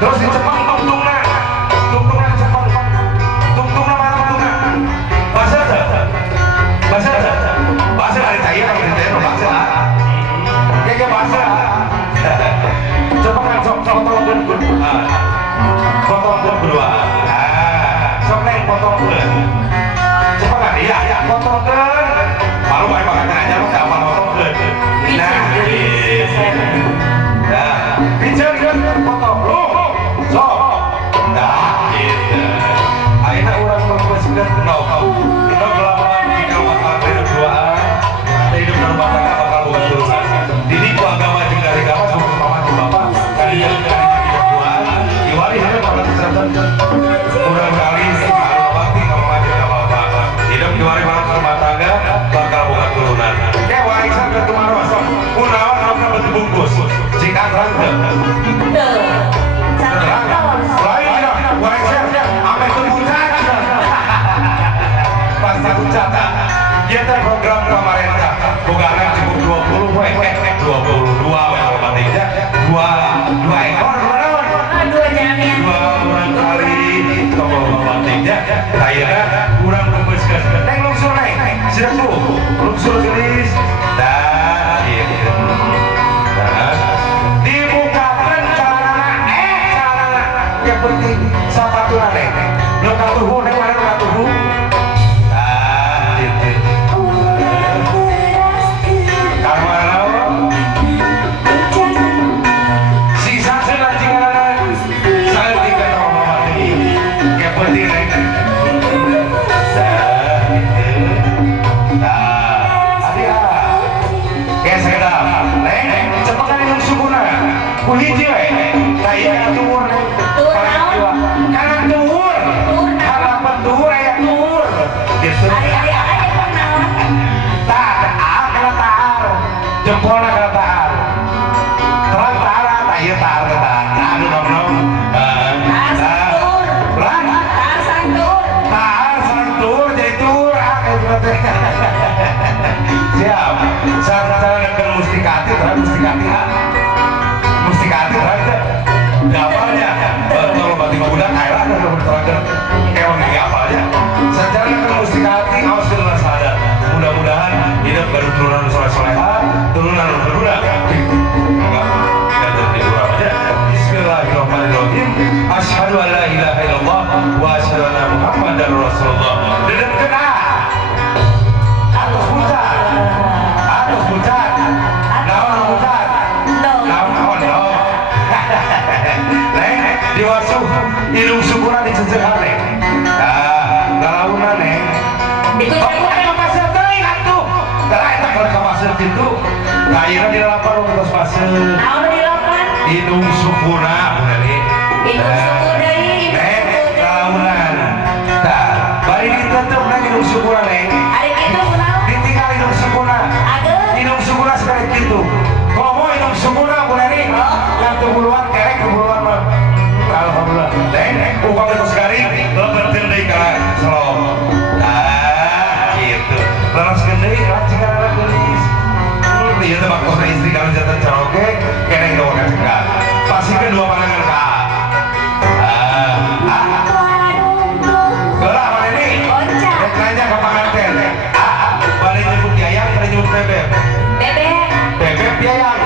Terus di Jepang tungtungna siap bu, lungsur gelis, dan gitu. Dibukakan celana, yang penting sepatu nane, lo katuhu, neng mana lo katuhu, gitu. Kuhiji we, kayak tuur, karena tuur, harapan tuur aya tuur, gitu. Tak, karena taar, jempolna karena taar, terang taara, tak iya taar ke taar, anu nom, taar santur, jadi tuur, siap, saat ke mustikati, terang mustikati, mustikati aja dapalnya kalau bati budak air ada terakhir kewan ini apalnya secara kan mustikati ausirlah sadar mudah-mudahan hidup baru turunan soleh-soleha turunan berguna enggak jadi urang aja bismillahirrahmanirrahim asyhadu an la ilaha illallah wa asyhadu anna muhammadar rasulullah dan kena atus bucat naon bucat diwasuh hidung syukuran dicejehan neng galaunan neng ke pasir teuing atuh gara eta keur ka pasir kitu kaira di lapar terus pasir hidung syukuna bener deui galaunan tah bari ditutup nang hidung syukuna neng ari kitu kunaon ditinggal hidung syukuna hidung syukuna sekali kitu komo hidung syukuna bener yang tubuluan kerek tubuluan mah alhamdulillah upah itu sekali lebertin dari kala selom gitu leras gendai jika ada gelis iya itu makosnya istri kalian jatuh ceroke kena yang doakan cekal pastikan dua pandangan ka gerak mana ini nanya ke pengantin balik nyebut yayang balik nyebut bebek bebek yayang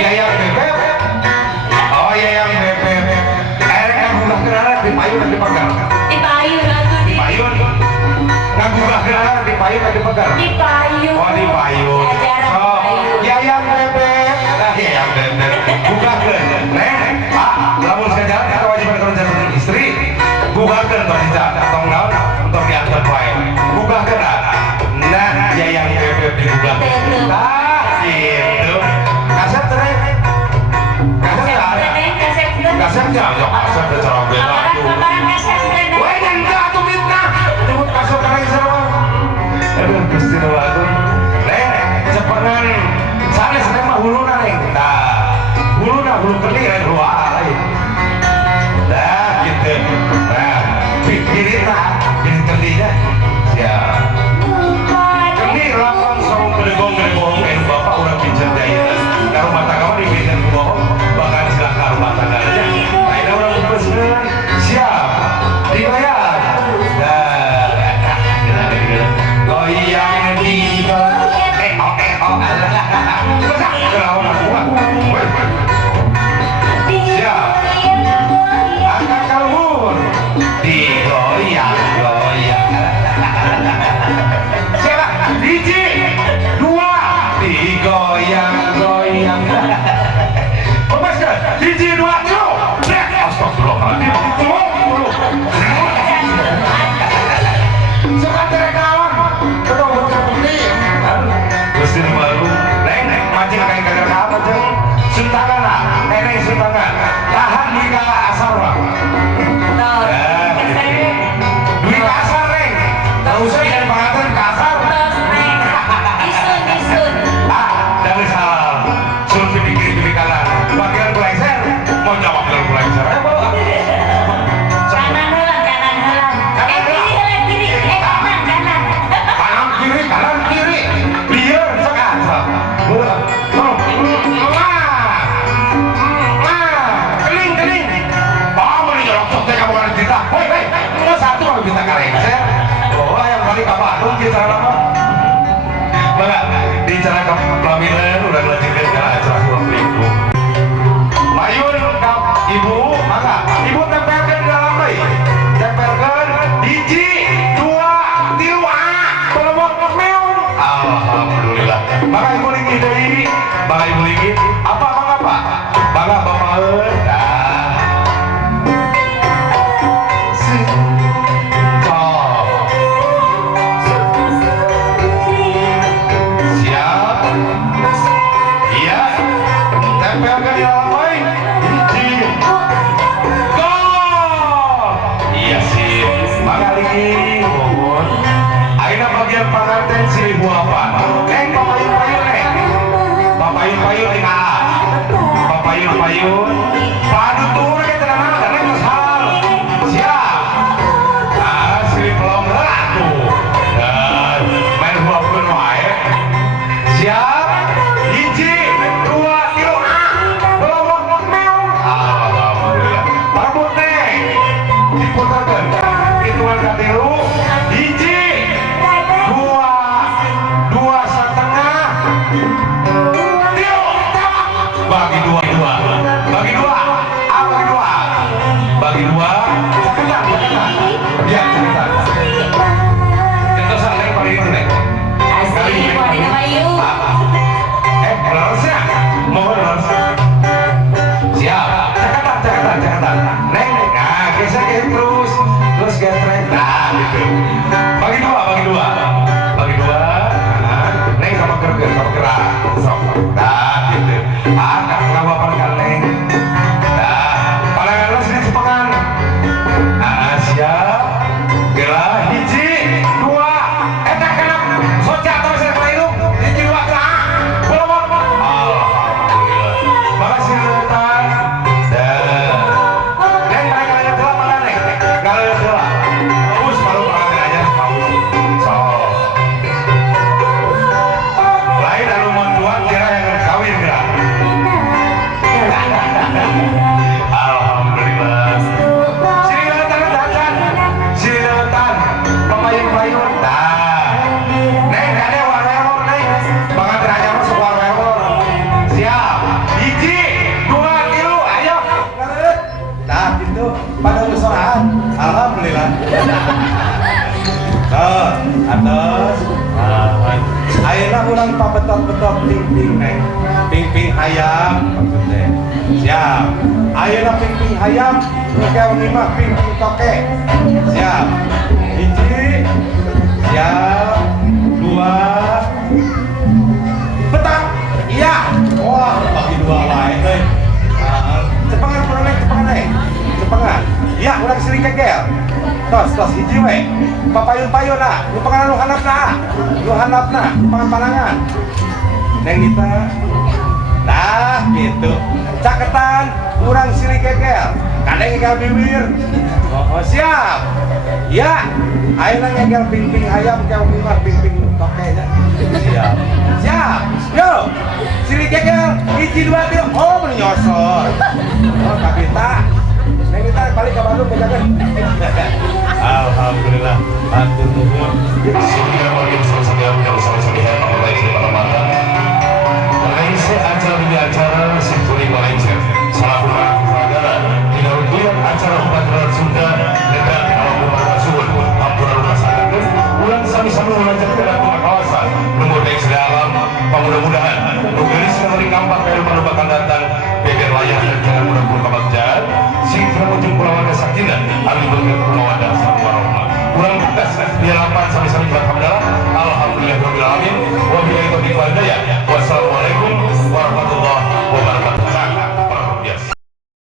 Yayang bebek, oh yayang bebek, air yang gugah kenara di payun dan dipegang. Di payun, nggak gugah kenara di payun dan dipegang. Di payun. Oh di payun. So yayang bebek, yayang bebek, gugah kenara, neng, lamun sekarang kewajiban kerja istri, gugah kenara, tong naon untuk diantar poin, gugah kenara, nah yayang bebek digugah kenara, gitu. Kaset ya, kaset udah cara bela tuh. Wah, enggak tuh fitnah. Nyebut kaset karang sarua. Aduh, Gusti Nuwun. Cepengan sanes teh mah huluna neng. Tah, huluna hulu keli lain hulu lain. Dah gitu. Nah, pikirina, pilih kelinya. Ya. Keli lapang saung gedegong enu bapak urang pinjem jaya. Ka rumah tangga mah dipinjeun ku bohong, bakal silakan rumah tangga aja. Siap dibayar goyang di siap angkat kalhur digoyang-goyang kita karengser. Oh, yang kali ke Bandung kita nama. Bangga, di cara pelaminan udah lanjutin ke acara kurang minggu. Mayun kap ibu, mangga. Ibu tempelkan dalam bayi. Tempelkan hiji, dua, tilu, pelebok meong. Alhamdulillah. Mangga ibu lagi dari, mangga ibu lagi. Apa mangga pak? Mangga bapak dah. Pengantin seribu apa? Neng papayun-payun neng. Papayun-payun neng papayun-payun. Padu turun kita nana neng kesal. Siap. Nah, seri pelong ratu. Dan main huapun wae. Siap. Hiji, dua, tilu, pelong meong. Alhamdulillah. Rambut neng. Diputarkan. Hitungan katilu. Hiji. Bagi dua, ceketan, biar ceketan. Itu saling paling itu nek. Kali ini wadina bayu. Lurusnya, mohon lurus. Siap, ceketan. Neng, nah geser terus geser. Nah, gitu. Bagi dua. Neng sama gerak, nah gitu. Anak ngawapan kan neng. Siap, gerak hiji, dua, etak kanan, soca atau saya kelairu, hiji dua gerak, bolong. Alhamdulillah. Makasih letan. Dan neng mereka nanya telah mana neng? Kalau yang telah, bagus baru pengantin aja bagus. So, lain anu montuan kira yang kawin gerak. Alhamdulillah. Payun, nah, neng ada warwor neng, pengantin aja masuk warwor, siap, hiji, dua, tilu, ayo, nah itu pada usahaan, alhamdulillah, atas, ayeuna urang pabetot-betot ping-ping neng, ping-ping hayam, maksudnya, siap, ayeuna ping-ping hayam, ngekeu mah ping-ping toke, siap. Hiji, siap, dua, betang, iya, wah, bagi dua lain, cepengan kurang cepengan, iya, ulang sering kegel, tos, hiji we, papayun-payun lah, lu pengen lu hanapna, cepengan panangan, neng kita, nah, gitu, caketan, kurang sering kegel, kadang ngegel bibir, oh, siap. Ya, ayo ngegel ping-ping ayam kau mimah ping-ping tokenya. Siap. Yo. Siri gegel hiji dua tilu. Oh, menyosor. Oh, kapita. Neng kita balik ke Bandung bejakan. Alhamdulillah. Atur nuhun. Acara Simfoni Malaysia. Salam acara umat Sunda negara sami-sami melanjutkan dalam kawasan nomor deks dalam mudah-mudahan nugelis meneling kampak dari perubahan datang beber layar dan jangan mudah-mudah kabagjan sing ujung pulau wadah saktina ambil berkat pulau wadah sarwa rahmat kurang tegas dia lapan sami-sami berhamdalah alhamdulillah rabbil alamin wa billahi taufiq wal hidayah wassalamualaikum